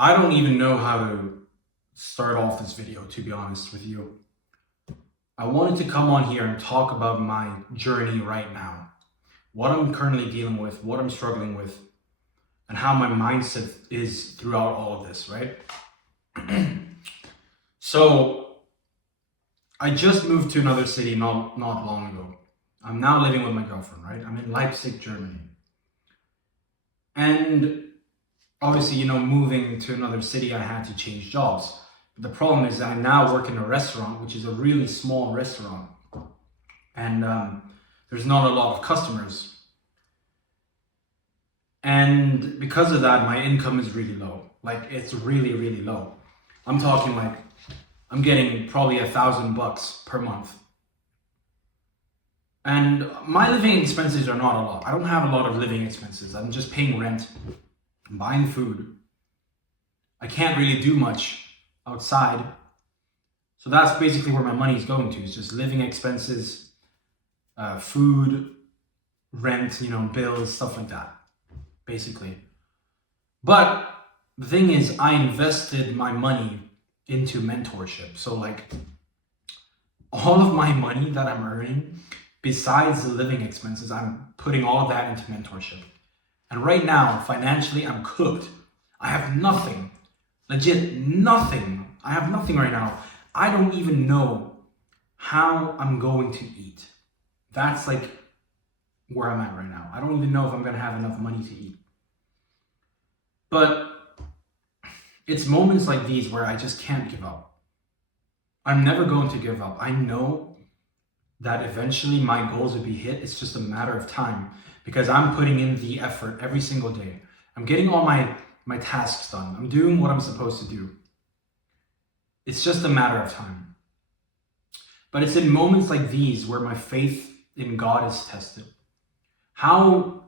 I don't even know how to start off this video, to be honest with you. I wanted to come on here and talk about my journey right now, what I'm currently dealing with, what I'm struggling with, and how my mindset is throughout all of this, right? So, I just moved to another city not long ago. I'm now living with my girlfriend, right? I'm in Leipzig, Germany. And obviously, moving to another city, I had to change jobs. But the problem is that I now work in a restaurant, which is a really small restaurant. And there's not a lot of customers. And because of that, my income is really low. Like, it's really, really low. I'm talking like, I'm getting probably $1,000 per month. And my living expenses are not a lot. I don't have a lot of living expenses. I'm just paying rent, buying food. I can't really do much outside. So that's basically where my money is going to. It's just living expenses, food, rent, bills, stuff like that, basically. But the thing is, I invested my money into mentorship. So like all of my money that I'm earning, besides the living expenses, I'm putting all of that into mentorship. And right now, financially, I'm cooked. I have nothing. Legit nothing. I have nothing right now. I don't even know how I'm going to eat. That's like where I'm at right now. I don't even know if I'm going to have enough money to eat. But it's moments like these where I just can't give up. I'm never going to give up. I know that eventually my goals will be hit. It's just a matter of time because I'm putting in the effort every single day. I'm getting all my tasks done. I'm doing what I'm supposed to do. It's just a matter of time. But it's in moments like these where my faith in God is tested. How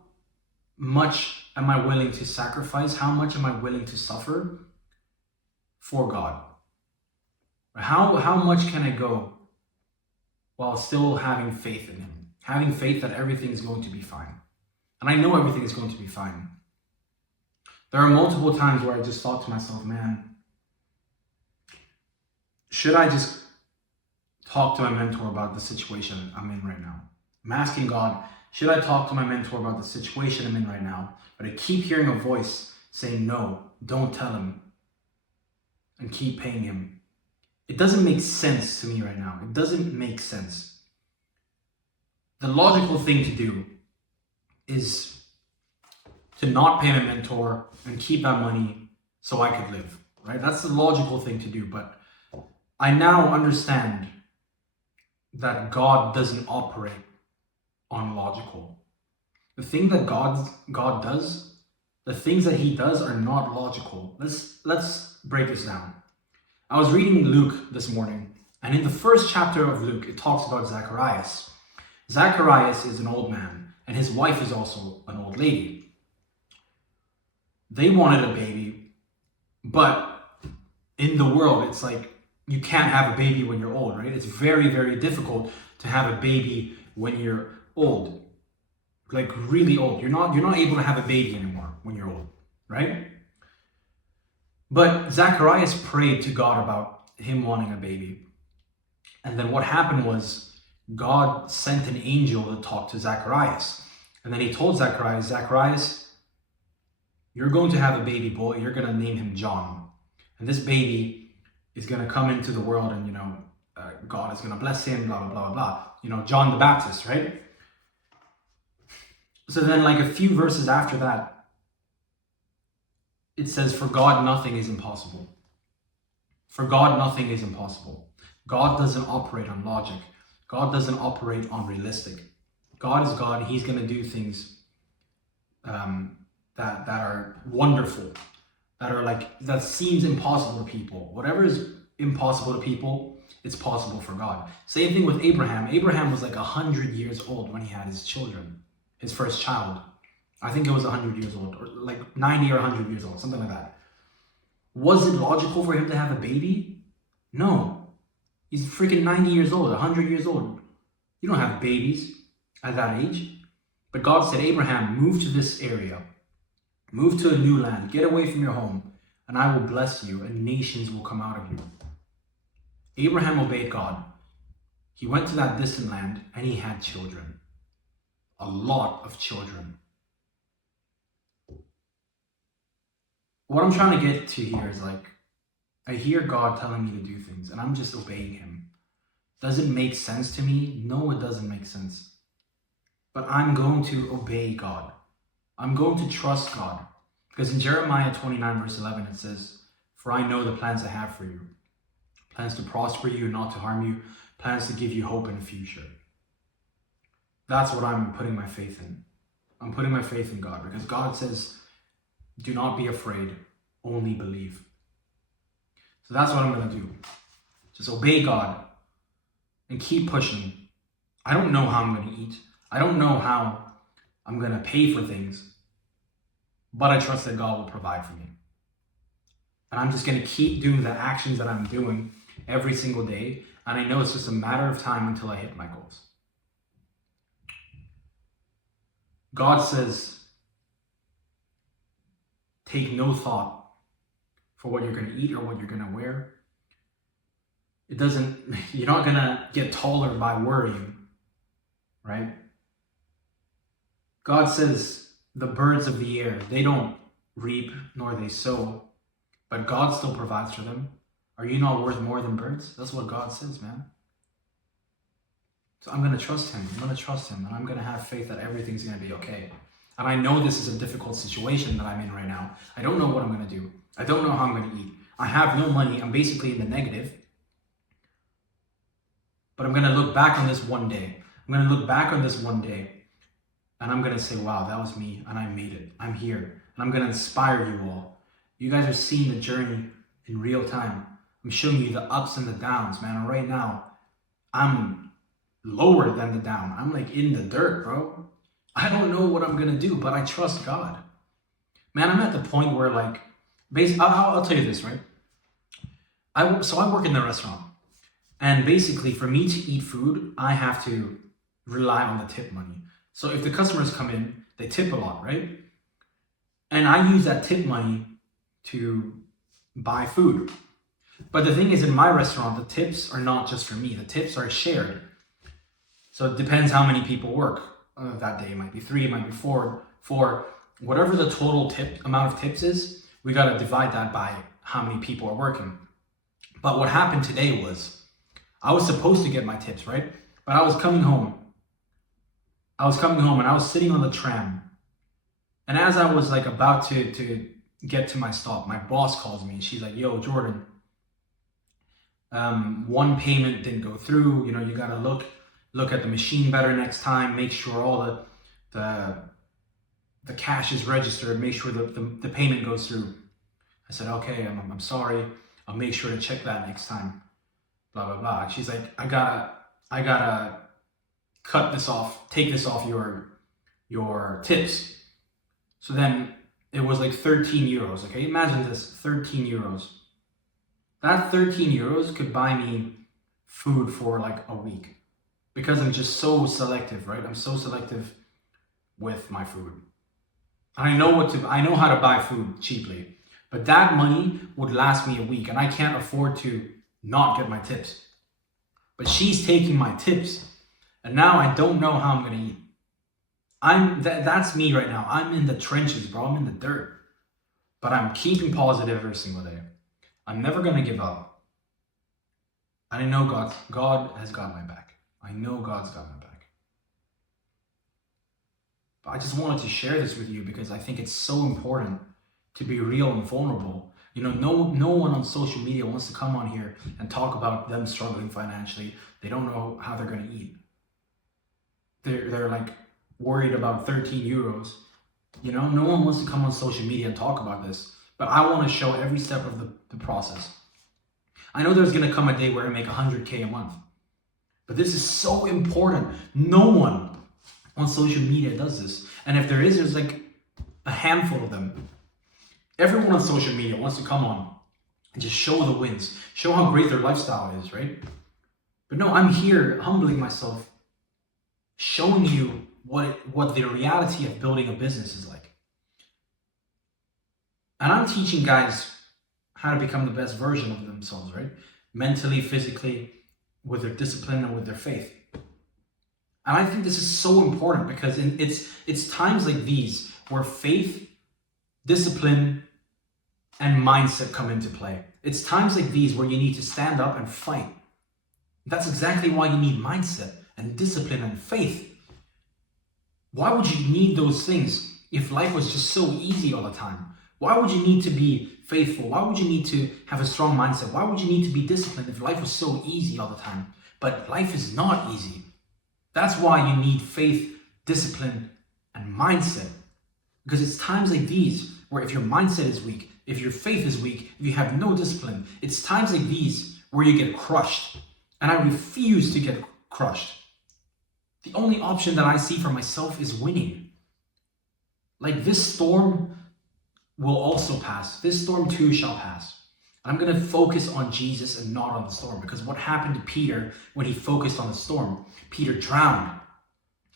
much am I willing to sacrifice? How much am I willing to suffer for God? How much can I go while still having faith in Him? Having faith that everything is going to be fine. And I know everything is going to be fine. There are multiple times where I just thought to myself, man, should I just talk to my mentor about the situation I'm in right now? I'm asking God, should I talk to my mentor about the situation I'm in right now? But I keep hearing a voice saying, no, don't tell him. And keep paying him. It doesn't make sense to me right now. It doesn't make sense. The logical thing to do is to not pay my mentor and keep that money so I could live, right? That's the logical thing to do. But I now understand that God doesn't operate on logical. The thing that God does, the things that He does are not logical. Let's break this down. I was reading Luke this morning, and in the first chapter of Luke, it talks about Zacharias. Zacharias is an old man, and his wife is also an old lady. They wanted a baby, but in the world, it's like you can't have a baby when you're old, right? It's very, very difficult to have a baby when you're old, like really old. You're not able to have a baby anymore when you're old, right? But Zacharias prayed to God about him wanting a baby. And then what happened was God sent an angel to talk to Zacharias. And then he told Zacharias, you're going to have a baby boy. You're going to name him John. And this baby is going to come into the world and, God is going to bless him, blah, blah, blah, blah. John the Baptist, right? So then like a few verses after that, it says, for God, nothing is impossible. For God, nothing is impossible. God doesn't operate on logic. God doesn't operate on realistic. God is God. He's going to do things that are wonderful, that seems impossible to people. Whatever is impossible to people, it's possible for God. Same thing with Abraham. Abraham was like 100 years old when he had his children, his first child. I think it was 100 years old, or like 90 or 100 years old, something like that. Was it logical for him to have a baby? No. He's freaking 90 years old, 100 years old. You don't have babies at that age. But God said, Abraham, move to this area. Move to a new land. Get away from your home. and I will bless you, and nations will come out of you. Abraham obeyed God. He went to that distant land, and he had children. A lot of children. What I'm trying to get to here is like, I hear God telling me to do things, and I'm just obeying him. Does it make sense to me? No, it doesn't make sense. But I'm going to obey God. I'm going to trust God. Because in Jeremiah 29 verse 11 it says, "For I know the plans I have for you. Plans to prosper you and not to harm you. Plans to give you hope in the future." That's what I'm putting my faith in. I'm putting my faith in God because God says, do not be afraid, only believe. So that's what I'm going to do. Just obey God and keep pushing. I don't know how I'm going to eat. I don't know how I'm going to pay for things. But I trust that God will provide for me. And I'm just going to keep doing the actions that I'm doing every single day. And I know it's just a matter of time until I hit my goals. God says, take no thought for what you're going to eat or what you're going to wear. You're not going to get taller by worrying, right? God says the birds of the air, they don't reap nor they sow, but God still provides for them. Are you not worth more than birds? That's what God says, man. So I'm going to trust him. I'm going to trust him, and I'm going to have faith that everything's going to be okay. And I know this is a difficult situation that I'm in right now. I don't know what I'm going to do. I don't know how I'm going to eat. I have no money. I'm basically in the negative. But I'm going to look back on this one day. I'm going to look back on this one day, and I'm going to say, wow, that was me, and I made it. I'm here. And I'm going to inspire you all. You guys are seeing the journey in real time. I'm showing you the ups and the downs, man. And right now, I'm lower than the down. I'm like in the dirt, bro. I don't know what I'm going to do, but I trust God. Man, I'm at the point where like, I'll tell you this, right? I work in the restaurant. And basically, for me to eat food, I have to rely on the tip money. So if the customers come in, they tip a lot, right? And I use that tip money to buy food. But the thing is, in my restaurant, the tips are not just for me. The tips are shared. So it depends how many people work that day. It might be 3, it might be 4. Whatever the total amount of tips is, we got to divide that by how many people are working. But what happened today was, I was supposed to get my tips, right? But I was coming home and I was sitting on the tram. And as I was like about to get to my stop, my boss calls me and she's like, "Yo, Jordan, one payment didn't go through. You know, you got to look at the machine better next time. Make sure all the cash is registered. Make sure the payment goes through." I said, "Okay, I'm sorry. I'll make sure to check that next time." Blah blah blah. She's like, I gotta cut this off, take this off your tips. So then it was like 13 euros. Okay, imagine this, 13 euros. That 13 euros could buy me food for like a week because I'm just so selective, right? I'm so selective with my food. I know how to buy food cheaply, but that money would last me a week and I can't afford to not get my tips. But she's taking my tips and now I don't know how I'm going to eat. That's me right now. I'm in the trenches, bro. I'm in the dirt. But I'm keeping positive every single day. I'm never going to give up. And I know God has got my back. I know God's got my back. But I just wanted to share this with you because I think it's so important to be real and vulnerable. You know, no one on social media wants to come on here and talk about them struggling financially. They don't know how they're going to eat. They're like worried about 13 euros. You know, no one wants to come on social media and talk about this. But I want to show every step of the process. I know there's going to come a day where I make 100K a month. But this is so important. No one on social media does this. And if there is, there's like a handful of them. Everyone on social media wants to come on and just show the wins, show how great their lifestyle is, right? But no, I'm here humbling myself, showing you what the reality of building a business is like. And I'm teaching guys how to become the best version of themselves, right? Mentally, physically, with their discipline and with their faith. And I think this is so important because it's times like these where faith, discipline, and mindset come into play. It's times like these where you need to stand up and fight. That's exactly why you need mindset and discipline and faith. Why would you need those things if life was just so easy all the time? Why would you need to be faithful? Why would you need to have a strong mindset? Why would you need to be disciplined if life was so easy all the time? But life is not easy. That's why you need faith, discipline, and mindset. Because it's times like these where if your mindset is weak, if your faith is weak, if you have no discipline, it's times like these where you get crushed. And I refuse to get crushed. The only option that I see for myself is winning. Like this storm will also pass. This storm too shall pass. I'm going to focus on Jesus and not on the storm, because what happened to Peter when he focused on the storm? Peter drowned.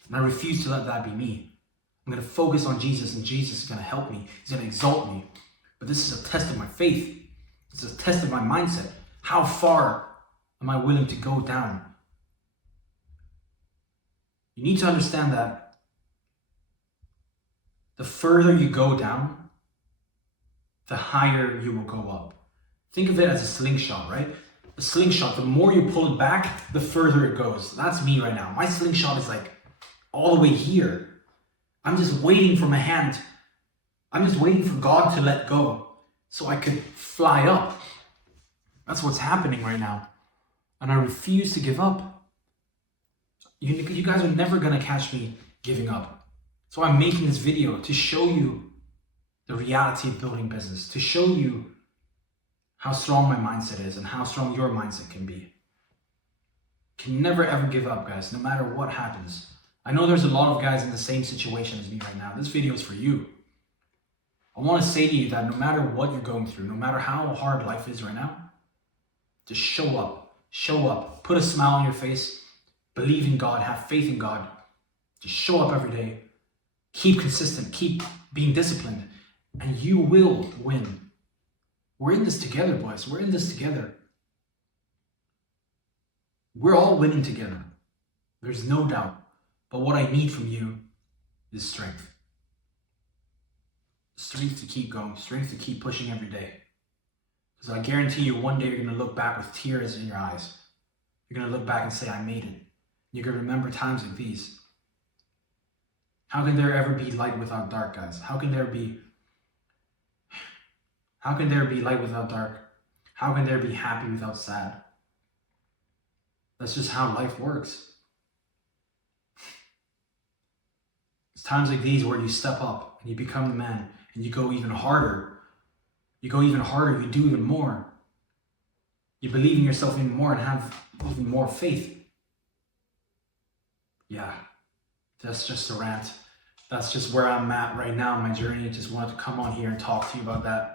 And I refuse to let that be me. I'm going to focus on Jesus, and Jesus is going to help me. He's going to exalt me. But this is a test of my faith. It's a test of my mindset. How far am I willing to go down? You need to understand that the further you go down, the higher you will go up. Think of it as a slingshot, right? A slingshot, the more you pull it back, the further it goes. That's me right now. My slingshot is like all the way here. I'm just waiting for my hand. I'm just waiting for God to let go so I could fly up. That's what's happening right now. And I refuse to give up. You guys are never going to catch me giving up. So I'm making this video to show you the reality of building business, to show you how strong my mindset is and how strong your mindset can be. Can never ever give up, guys, no matter what happens. I know there's a lot of guys in the same situation as me right now. This video is for you. I want to say to you that no matter what you're going through, no matter how hard life is right now, just show up, put a smile on your face, believe in God, have faith in God, just show up every day, keep consistent, keep being disciplined, and you will win. We're in this together, boys. We're in this together. We're all winning together. There's no doubt. But what I need from you is strength. Strength to keep going. Strength to keep pushing every day. Because I guarantee you one day you're going to look back with tears in your eyes. You're going to look back and say, I made it. You're going to remember times like these. How can there ever be light without dark, guys? How can there be light without dark? How can there be happy without sad? That's just how life works. It's times like these where you step up and you become the man and you go even harder. You do even more. You believe in yourself even more and have even more faith. Yeah, that's just a rant. That's just where I'm at right now in my journey. I just wanted to come on here and talk to you about that.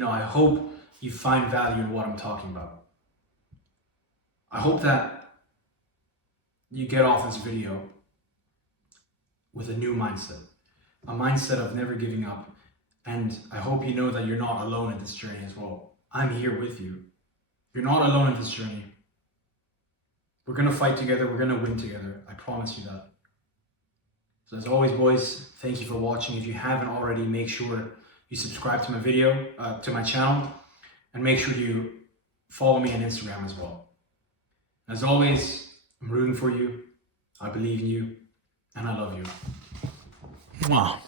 I hope you find value in what I'm talking about. I hope that you get off this video with a new mindset, a mindset of never giving up. And I hope you know that you're not alone in this journey as well. I'm here with you. You're not alone in this journey. We're going to fight together. We're going to win together. I promise you that. So as always, boys, thank you for watching. If you haven't already, make sure you subscribe to my video, to my channel, and make sure you follow me on Instagram as well. As always, I'm rooting for you. I believe in you, and I love you. Mwah.